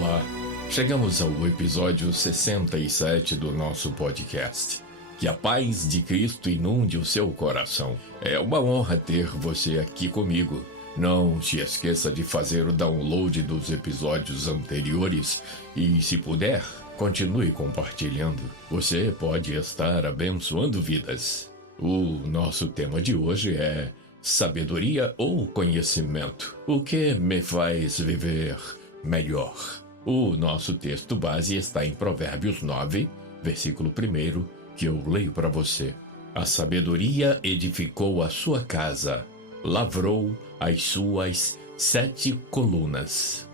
Olá, chegamos ao episódio 67 do nosso podcast. Que a paz de Cristo inunde o seu coração. É uma honra ter você aqui comigo. Não se esqueça de fazer o download dos episódios anteriores e, se puder, continue compartilhando. Você pode estar abençoando vidas. O nosso tema de hoje é sabedoria ou conhecimento? O que me faz viver melhor? O nosso texto base está em Provérbios 9, versículo 1, que eu leio para você. A sabedoria edificou a sua casa, lavrou as suas 7 colunas.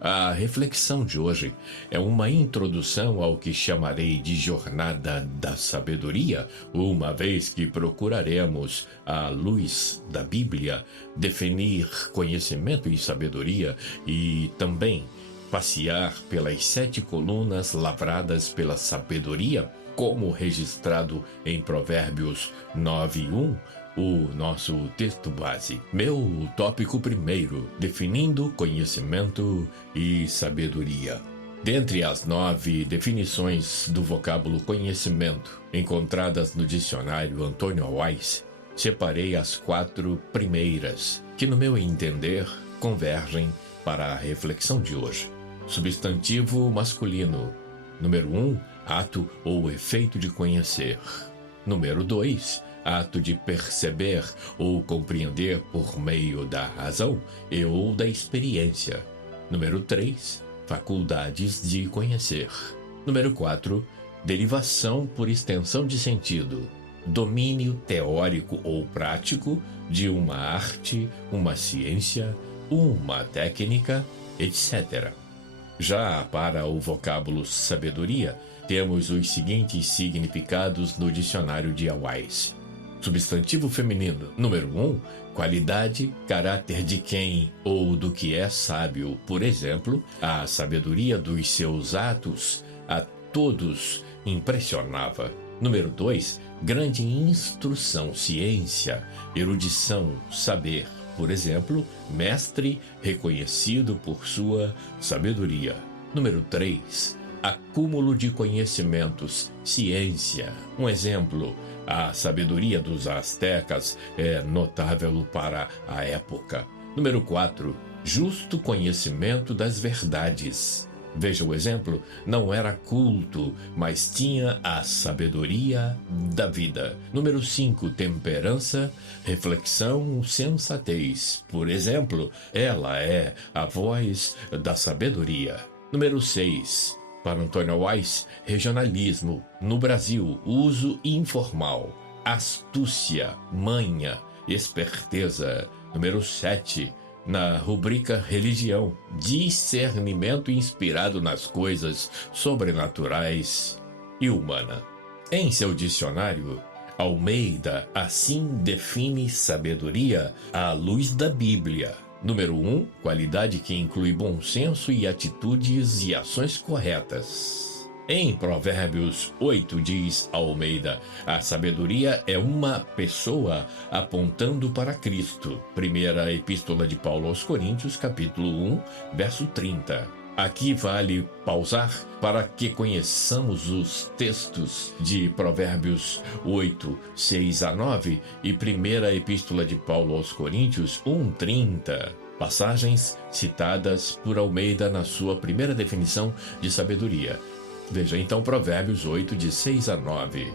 A reflexão de hoje é uma introdução ao que chamarei de jornada da sabedoria, uma vez que procuraremos, à luz da Bíblia, definir conhecimento e sabedoria e também passear pelas 7 colunas lavradas pela sabedoria, como registrado em Provérbios 9:1, o nosso texto base. Meu tópico primeiro, definindo conhecimento e sabedoria. Dentre as 9 definições do vocábulo conhecimento encontradas no dicionário Antônio Wise, separei as 4 primeiras, que no meu entender convergem para a reflexão de hoje. Substantivo masculino. Número 1, ato ou efeito de conhecer. Número 2, ato de perceber ou compreender por meio da razão e ou da experiência. Número 3, faculdades de conhecer. Número 4, derivação por extensão de sentido. Domínio teórico ou prático de uma arte, uma ciência, uma técnica, etc. Já para o vocábulo sabedoria, temos os seguintes significados no dicionário de Wise. Substantivo feminino. Número 1, qualidade, caráter de quem ou do que é sábio. Por exemplo, a sabedoria dos seus atos a todos impressionava. Número 2, grande instrução, ciência, erudição, saber. Por exemplo, mestre reconhecido por sua sabedoria. Número 3, acúmulo de conhecimentos, ciência. Um exemplo, a sabedoria dos astecas é notável para a época. Número 4, justo conhecimento das verdades. Veja o exemplo, não era culto, mas tinha a sabedoria da vida. Número 5, temperança, reflexão, sensatez. Por exemplo, ela é a voz da sabedoria. Número 6, para Antônio Wise, regionalismo. No Brasil, uso informal. Astúcia, manha, esperteza. Número 7, na rubrica religião, discernimento inspirado nas coisas sobrenaturais e humana. Em seu dicionário, Almeida assim define sabedoria à luz da Bíblia. Número 1, qualidade que inclui bom senso e atitudes e ações corretas. Em Provérbios 8 diz Almeida, a sabedoria é uma pessoa apontando para Cristo. Primeira Epístola de Paulo aos Coríntios, capítulo 1, verso 30. Aqui vale pausar para que conheçamos os textos de Provérbios 8, 6 a 9 e Primeira Epístola de Paulo aos Coríntios 1, 30. Passagens citadas por Almeida na sua primeira definição de sabedoria. Veja então Provérbios 8, de 6 a 9.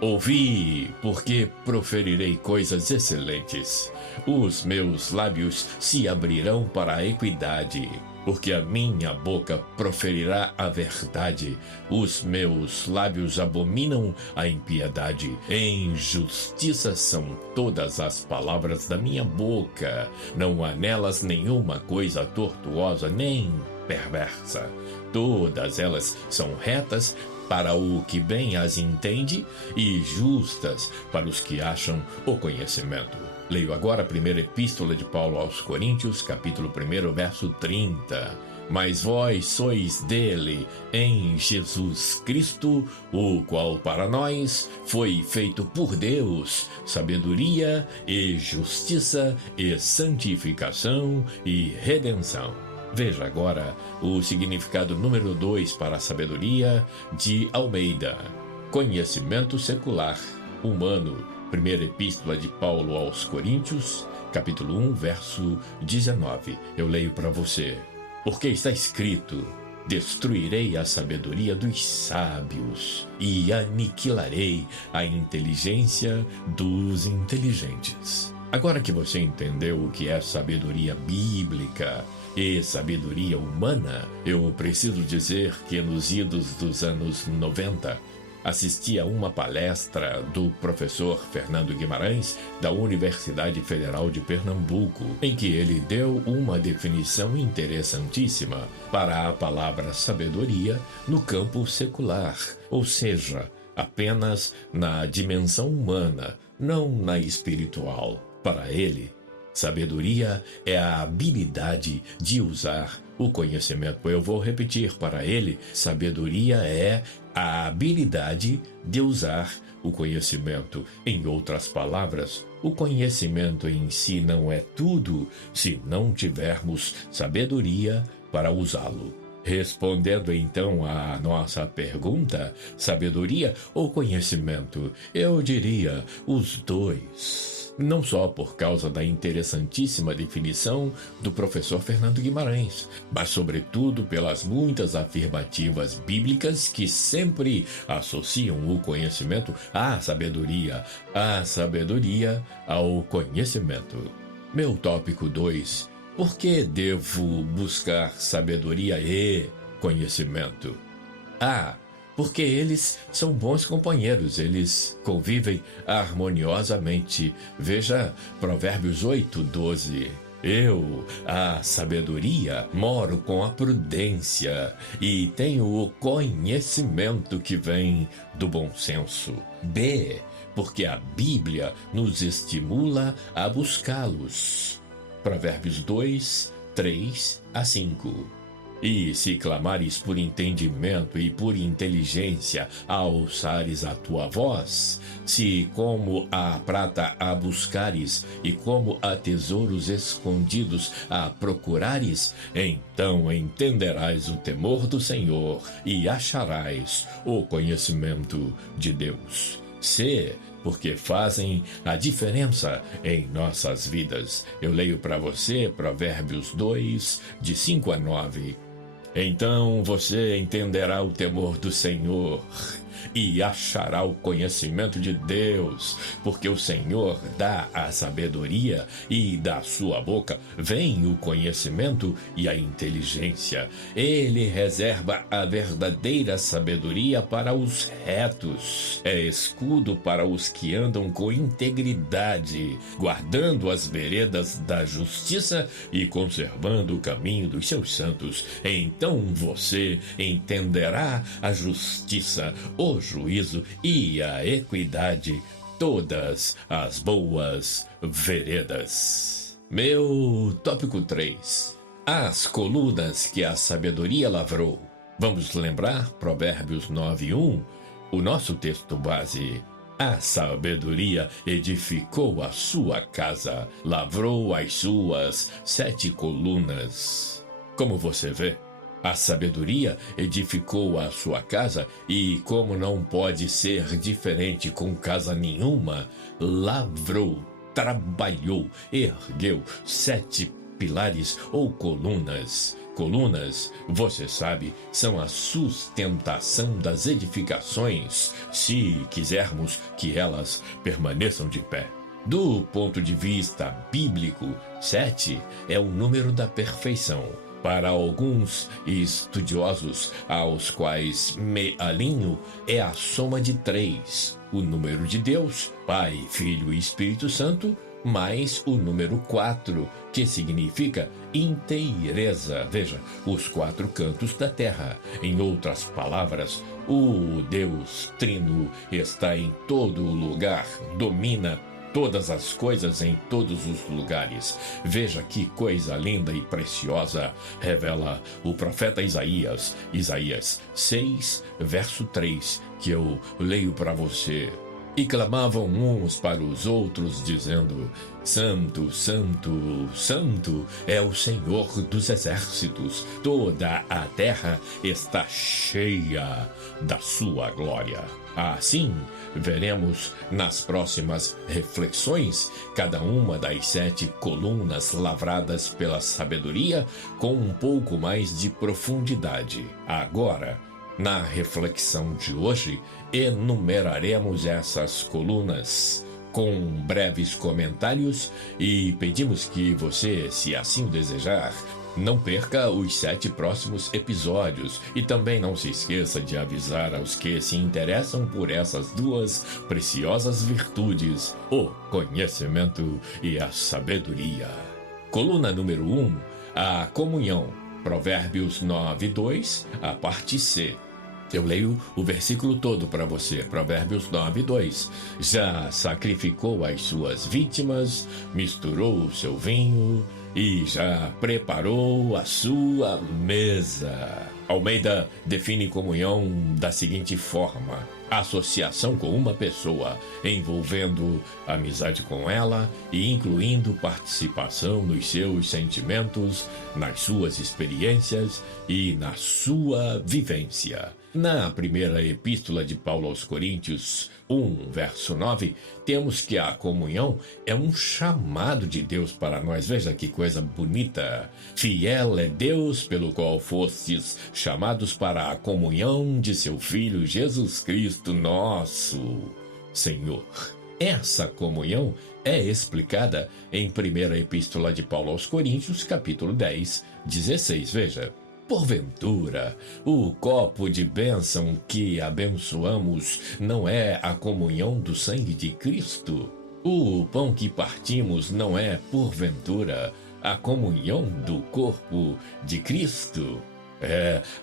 Ouvi, porque proferirei coisas excelentes. Os meus lábios se abrirão para a equidade, porque a minha boca proferirá a verdade. Os meus lábios abominam a impiedade. Em justiça são todas as palavras da minha boca. Não há nelas nenhuma coisa tortuosa nem perversa. Todas elas são retas para o que bem as entende e justas para os que acham o conhecimento. Leio agora a primeira epístola de Paulo aos Coríntios, capítulo 1, verso 30. Mas vós sois dele, em Jesus Cristo, o qual para nós foi feito por Deus, sabedoria e justiça e santificação e redenção. Veja agora o significado número 2 para a sabedoria de Almeida. Conhecimento secular, humano. Primeira Epístola de Paulo aos Coríntios, capítulo 1, verso 19. Eu leio para você. Porque está escrito: destruirei a sabedoria dos sábios e aniquilarei a inteligência dos inteligentes. Agora que você entendeu o que é sabedoria bíblica e sabedoria humana, eu preciso dizer que nos idos dos anos 90, assisti a uma palestra do professor Fernando Guimarães, da Universidade Federal de Pernambuco, em que ele deu uma definição interessantíssima para a palavra sabedoria no campo secular, ou seja, apenas na dimensão humana, não na espiritual. Para ele, sabedoria é a habilidade de usar o conhecimento. Eu vou repetir para ele: sabedoria é a habilidade de usar o conhecimento. Em outras palavras, o conhecimento em si não é tudo se não tivermos sabedoria para usá-lo. Respondendo então à nossa pergunta, sabedoria ou conhecimento? Eu diria os dois. Não só por causa da interessantíssima definição do professor Fernando Guimarães, mas sobretudo pelas muitas afirmativas bíblicas que sempre associam o conhecimento à sabedoria, a sabedoria ao conhecimento. Meu tópico 2. Por que devo buscar sabedoria e conhecimento? Porque eles são bons companheiros, eles convivem harmoniosamente. Veja Provérbios 8:12. Eu, a sabedoria, moro com a prudência e tenho o conhecimento que vem do bom senso. Porque a Bíblia nos estimula a buscá-los. Provérbios 2:3-5. E se clamares por entendimento e por inteligência, alçares a tua voz, se como a prata a buscares e como a tesouros escondidos a procurares, então entenderás o temor do Senhor e acharás o conhecimento de Deus. Porque fazem a diferença em nossas vidas. Eu leio para você Provérbios 2:5-9. Então você entenderá o temor do Senhor e achará o conhecimento de Deus, porque o Senhor dá a sabedoria e da sua boca vem o conhecimento e a inteligência. Ele reserva a verdadeira sabedoria para os retos, é escudo para os que andam com integridade, guardando as veredas da justiça e conservando o caminho dos seus santos. Então você entenderá a justiça, o juízo e a equidade, todas as boas veredas. Meu tópico 3. As colunas que a sabedoria lavrou. Vamos lembrar Provérbios 9:1, o nosso texto base. A sabedoria edificou a sua casa, lavrou as suas 7 colunas. Como você vê, a sabedoria edificou a sua casa e, como não pode ser diferente com casa nenhuma, lavrou, trabalhou, ergueu 7 pilares ou colunas. Colunas, você sabe, são a sustentação das edificações, se quisermos que elas permaneçam de pé. Do ponto de vista bíblico, 7 é o número da perfeição. Para alguns estudiosos, aos quais me alinho, é a soma de 3, o número de Deus, Pai, Filho e Espírito Santo, mais o número 4, que significa inteireza. Veja, os 4 cantos da terra. Em outras palavras, o Deus Trino está em todo lugar, domina todas as coisas em todos os lugares. Veja que coisa linda e preciosa revela o profeta Isaías 6, verso 3, que eu leio para você. E clamavam uns para os outros, dizendo: Santo, Santo, Santo é o Senhor dos exércitos, toda a terra está cheia da sua glória. Assim, veremos nas próximas reflexões cada uma das 7 colunas lavradas pela sabedoria com um pouco mais de profundidade. Agora, na reflexão de hoje, enumeraremos essas colunas com breves comentários e pedimos que você, se assim desejar, não perca os 7 próximos episódios e também não se esqueça de avisar aos que se interessam por essas 2 preciosas virtudes, o conhecimento e a sabedoria. Coluna número 1, a comunhão. Provérbios 9:2, a parte C. Eu leio o versículo todo para você. Provérbios 9:2. Já sacrificou as suas vítimas, misturou o seu vinho e já preparou a sua mesa. Almeida define comunhão da seguinte forma: associação com uma pessoa, envolvendo amizade com ela e incluindo participação nos seus sentimentos, nas suas experiências e na sua vivência. Na primeira epístola de Paulo aos Coríntios, 1, verso 9, temos que a comunhão é um chamado de Deus para nós. Veja que coisa bonita. Fiel é Deus pelo qual fostes chamados para a comunhão de seu Filho Jesus Cristo, nosso Senhor. Essa comunhão é explicada em primeira epístola de Paulo aos Coríntios, capítulo 10, 16. Veja. Porventura, o copo de bênção que abençoamos não é a comunhão do sangue de Cristo? O pão que partimos não é, porventura, a comunhão do corpo de Cristo?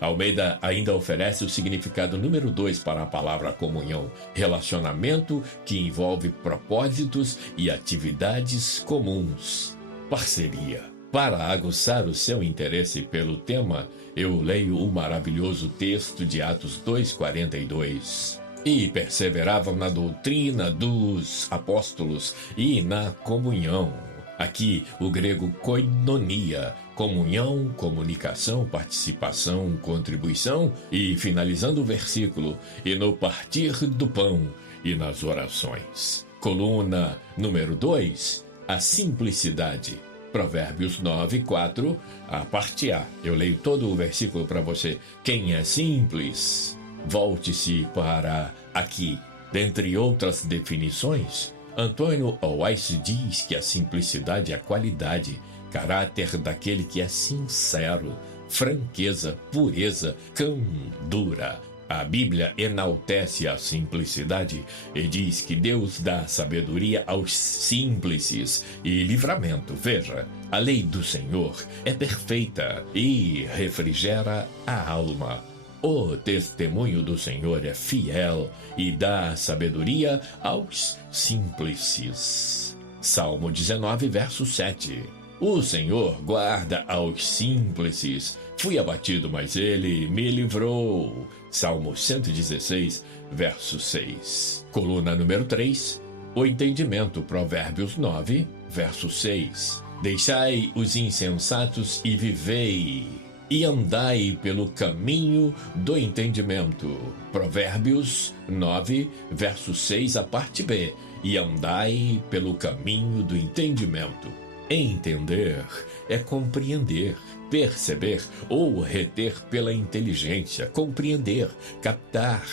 Almeida ainda oferece o significado número 2 para a palavra comunhão: relacionamento que envolve propósitos e atividades comuns. Parceria. Para aguçar o seu interesse pelo tema, eu leio o maravilhoso texto de Atos 2:42. E perseveravam na doutrina dos apóstolos e na comunhão. Aqui, o grego koinonia, comunhão, comunicação, participação, contribuição, e finalizando o versículo, e no partir do pão e nas orações. Coluna número 2, a simplicidade. Provérbios 9:4, a parte A. Eu leio todo o versículo para você. Quem é simples, volte-se para aqui. Dentre outras definições, Antônio Weiss diz que a simplicidade é a qualidade, caráter daquele que é sincero, franqueza, pureza, candura. A Bíblia enaltece a simplicidade e diz que Deus dá sabedoria aos simples e livramento. Veja, a lei do Senhor é perfeita e refrigera a alma. O testemunho do Senhor é fiel e dá sabedoria aos simples. Salmo 19, verso 7. O Senhor guarda aos simples. Fui abatido, mas ele me livrou. Salmo 116, verso 6. Coluna número 3. O entendimento. Provérbios 9, verso 6. Deixai os insensatos e vivei, e andai pelo caminho do entendimento. Provérbios 9, verso 6, a parte B. E andai pelo caminho do entendimento. Entender é compreender, perceber ou reter pela inteligência, compreender, captar.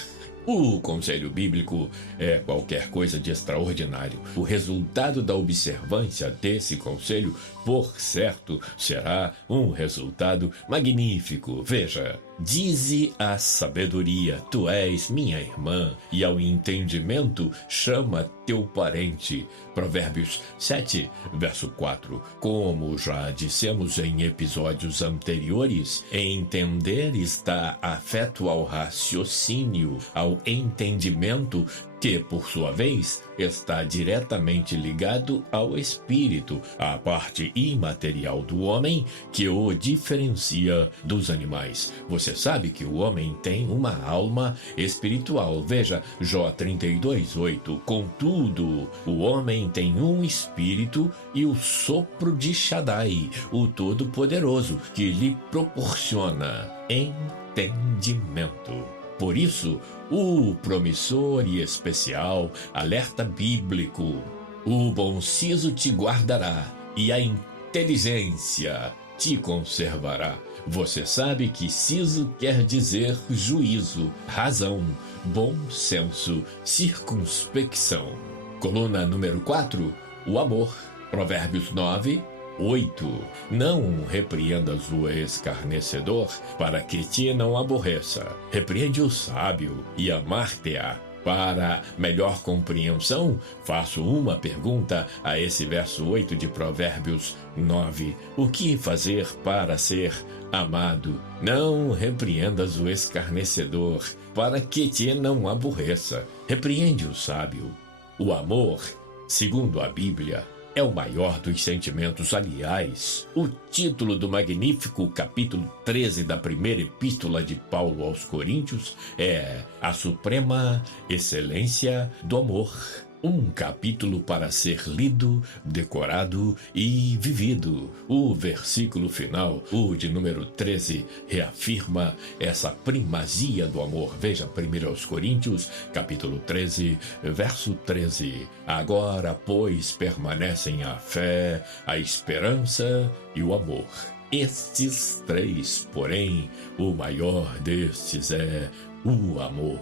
O conselho bíblico é qualquer coisa de extraordinário. O resultado da observância desse conselho, por certo, será um resultado magnífico. Veja, dize a sabedoria, tu és minha irmã, e ao entendimento chama teu parente. Provérbios 7, verso 4. Como já dissemos em episódios anteriores, entender está afeto ao raciocínio, ao entendimento, que, por sua vez, está diretamente ligado ao espírito, a parte imaterial do homem que o diferencia dos animais. Você sabe que o homem tem uma alma espiritual. Veja Jó 32:8. Contudo, o homem tem um espírito e o sopro de Shaddai, o Todo-Poderoso, que lhe proporciona entendimento. Por isso, o promissor e especial alerta bíblico: o bom siso te guardará e a inteligência te conservará. Você sabe que siso quer dizer juízo, razão, bom senso, circunspecção. Coluna número 4, o amor. Provérbios 9:8. Não repreendas o escarnecedor, para que te não aborreça. Repreende o sábio e amar-te-á. Para melhor compreensão, faço uma pergunta a esse verso 8 de Provérbios 9. O que fazer para ser amado? Não repreendas o escarnecedor, para que te não aborreça. Repreende o sábio. O amor, segundo a Bíblia, é o maior dos sentimentos. Aliás, o título do magnífico capítulo 13 da primeira epístola de Paulo aos Coríntios é A Suprema Excelência do Amor. Um capítulo para ser lido, decorado e vivido. O versículo final, o de número 13, reafirma essa primazia do amor. Veja 1 aos Coríntios, capítulo 13, verso 13. Agora, pois, permanecem a fé, a esperança e o amor. Estes três, porém, o maior destes é o amor.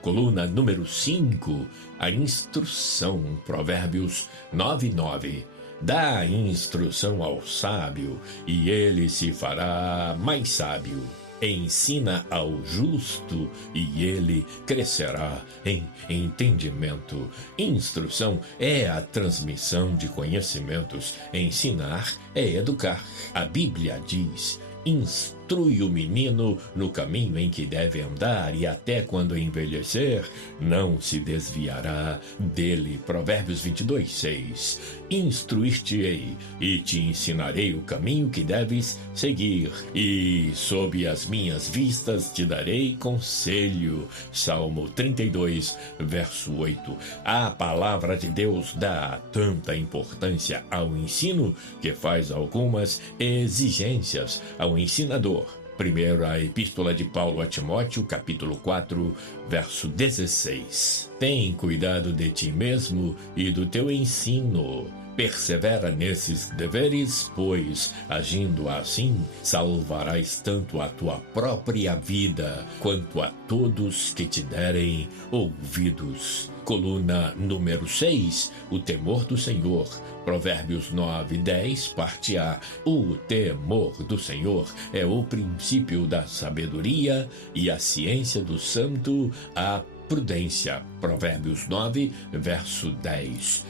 Coluna número 5, a instrução, Provérbios 9:9. Dá instrução ao sábio, e ele se fará mais sábio. Ensina ao justo, e ele crescerá em entendimento. Instrução é a transmissão de conhecimentos. Ensinar é educar. A Bíblia diz: instrui o menino no caminho em que deve andar, e até quando envelhecer, não se desviará dele. Provérbios 22:6. Instruir-te-ei e te ensinarei o caminho que deves seguir, e sob as minhas vistas te darei conselho. Salmo 32, verso 8. A palavra de Deus dá tanta importância ao ensino que faz algumas exigências ao ensinador. Primeira Epístola de Paulo a Timóteo, capítulo 4, verso 16. Tem cuidado de ti mesmo e do teu ensino. Persevera nesses deveres, pois, agindo assim, salvarás tanto a tua própria vida, quanto a todos que te derem ouvidos. Coluna número 6, o temor do Senhor. Provérbios 9:10, parte A. O temor do Senhor é o princípio da sabedoria, e a ciência do santo a prudência. Provérbios 9, verso 10.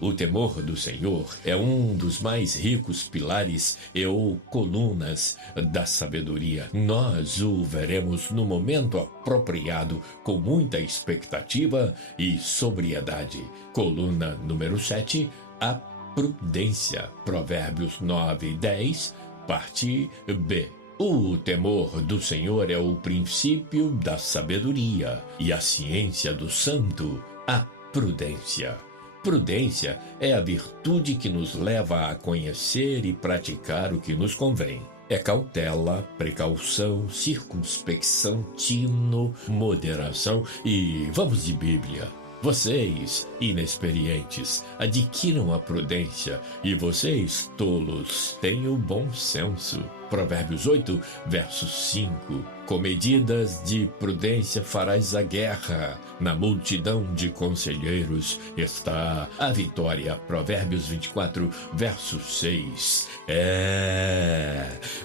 O temor do Senhor, é um dos mais ricos pilares ou colunas da sabedoria. Nós o veremos no momento apropriado, com muita expectativa e sobriedade. Coluna número 7, a prudência. Provérbios 9:10, parte B. O temor do Senhor é o princípio da sabedoria, e a ciência do santo, a prudência. Prudência é a virtude que nos leva a conhecer e praticar o que nos convém. É cautela, precaução, circunspecção, tino, moderação e vamos de Bíblia. Vocês, inexperientes, adquiram a prudência, e vocês, tolos, tenham o bom senso. Provérbios 8, verso 5. Com medidas de prudência farás a guerra, na multidão de conselheiros está a vitória. Provérbios 24, verso 6.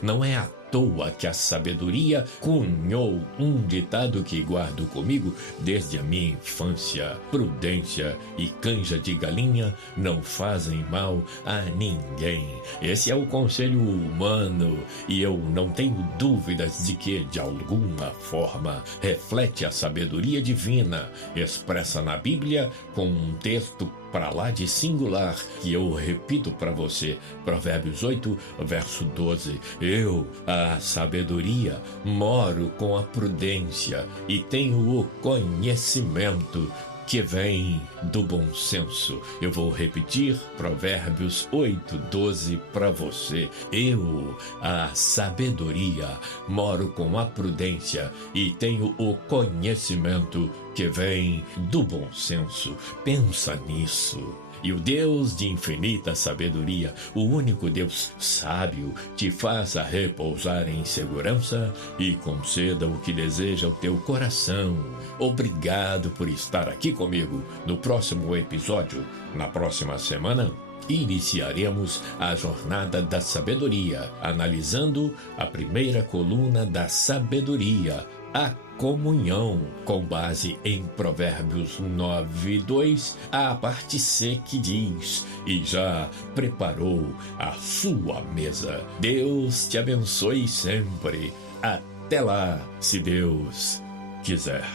Não é à toa que a sabedoria cunhou um ditado que guardo comigo desde a minha infância: prudência e canja de galinha não fazem mal a ninguém. Esse é o conselho humano, e eu não tenho dúvidas de que, de alguma forma, reflete a sabedoria divina expressa na Bíblia com um texto para lá de singular, que eu repito para você, Provérbios 8, verso 12. Eu, a sabedoria, moro com a prudência e tenho o conhecimento que vem do bom senso. Eu vou repetir Provérbios 8, 12 para você. Eu, a sabedoria, moro com a prudência e tenho o conhecimento que vem do bom senso. Pensa nisso. E o Deus de infinita sabedoria, o único Deus sábio, te faça repousar em segurança e conceda o que deseja o teu coração. Obrigado por estar aqui comigo. No próximo episódio, na próxima semana, iniciaremos a jornada da sabedoria, analisando a primeira coluna da sabedoria, a comunhão, com base em Provérbios 9:2, a parte C que diz: e já preparou a sua mesa. Deus te abençoe sempre. Até lá, se Deus quiser.